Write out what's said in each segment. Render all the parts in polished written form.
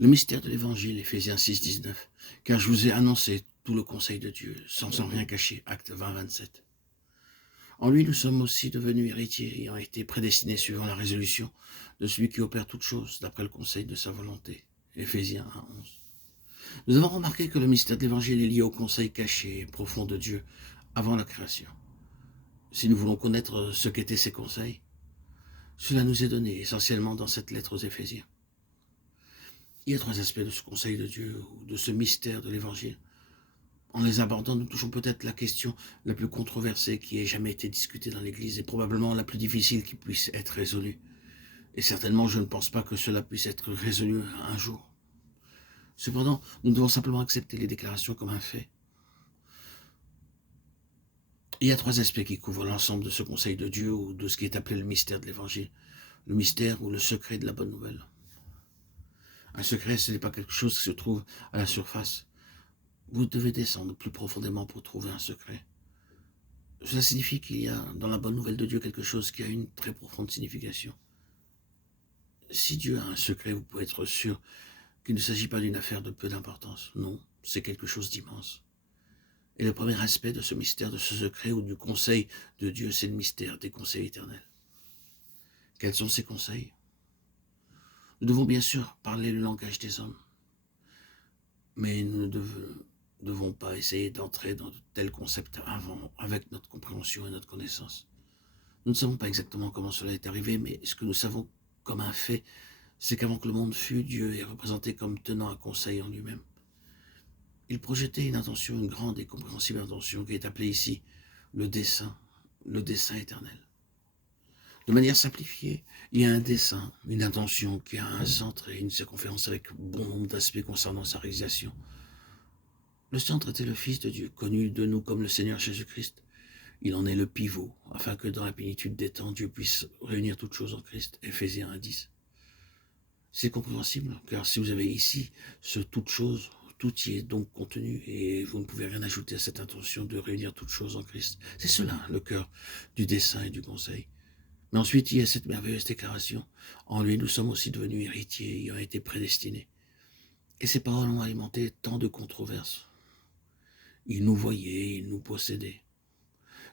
Le mystère de l'Évangile, Éphésiens 6, 19. Car je vous ai annoncé tout le conseil de Dieu, sans rien cacher. Acte 20, 27. En lui, nous sommes aussi devenus héritiers, ayant été prédestinés suivant la résolution de celui qui opère toutes choses, d'après le conseil de sa volonté. Éphésiens 1, 11. Nous avons remarqué que le mystère de l'Évangile est lié au conseil caché et profond de Dieu avant la création. Si nous voulons connaître ce qu'étaient ces conseils, cela nous est donné essentiellement dans cette lettre aux Éphésiens. Il y a trois aspects de ce conseil de Dieu, ou de ce mystère de l'Évangile. En les abordant, nous touchons peut-être la question la plus controversée qui ait jamais été discutée dans l'Église et probablement la plus difficile qui puisse être résolue. Et certainement, je ne pense pas que cela puisse être résolu un jour. Cependant, nous devons simplement accepter les déclarations comme un fait. Il y a trois aspects qui couvrent l'ensemble de ce conseil de Dieu ou de ce qui est appelé le mystère de l'Évangile. Le mystère ou le secret de la bonne nouvelle. Un secret, ce n'est pas quelque chose qui se trouve à la surface. Vous devez descendre plus profondément pour trouver un secret. Cela signifie qu'il y a dans la bonne nouvelle de Dieu quelque chose qui a une très profonde signification. Si Dieu a un secret, vous pouvez être sûr qu'il ne s'agit pas d'une affaire de peu d'importance. Non, c'est quelque chose d'immense. Et le premier aspect de ce mystère, de ce secret ou du conseil de Dieu, c'est le mystère des conseils éternels. Quels sont ces conseils? Nous devons bien sûr parler le langage des hommes, mais nous ne devons pas essayer d'entrer dans de tels concepts avant, avec notre compréhension et notre connaissance. Nous ne savons pas exactement comment cela est arrivé, mais ce que nous savons comme un fait, c'est qu'avant que le monde fût, Dieu est représenté comme tenant un conseil en lui-même. Il projetait une intention, une grande et compréhensible intention qui est appelée ici le dessein éternel. De manière simplifiée, il y a un dessein, une intention qui a un centre et une circonférence avec bon nombre d'aspects concernant sa réalisation. Le centre était le Fils de Dieu, connu de nous comme le Seigneur Jésus-Christ. Il en est le pivot, afin que dans la plénitude des temps, Dieu puisse réunir toutes choses en Christ. Éphésiens 1, 10. C'est compréhensible, car si vous avez ici ce toute chose, tout y est donc contenu, et vous ne pouvez rien ajouter à cette intention de réunir toutes choses en Christ. C'est cela, le cœur du dessein et du conseil. Mais ensuite, il y a cette merveilleuse déclaration. En lui, nous sommes aussi devenus héritiers, ayant été prédestinés. Et ces paroles ont alimenté tant de controverses. Il nous voyait, il nous possédait.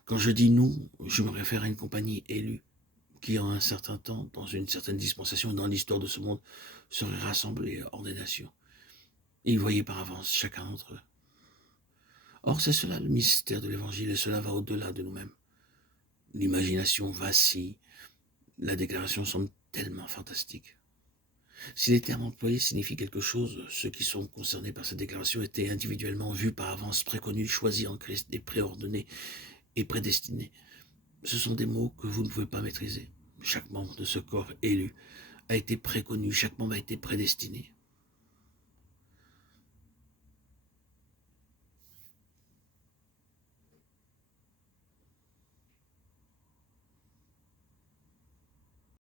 Quand je dis nous, je me réfère à une compagnie élue qui, en un certain temps, dans une certaine dispensation dans l'histoire de ce monde, serait rassemblée hors des nations. Et il voyait par avance chacun d'entre eux. Or, c'est cela le mystère de l'Évangile, et cela va au-delà de nous-mêmes. L'imagination vacille, la déclaration semble tellement fantastique. Si les termes employés signifient quelque chose, ceux qui sont concernés par cette déclaration étaient individuellement vus par avance, préconnus, choisis en Christ et préordonnés et prédestinés. Ce sont des mots que vous ne pouvez pas maîtriser. Chaque membre de ce corps élu a été préconnu, chaque membre a été prédestiné.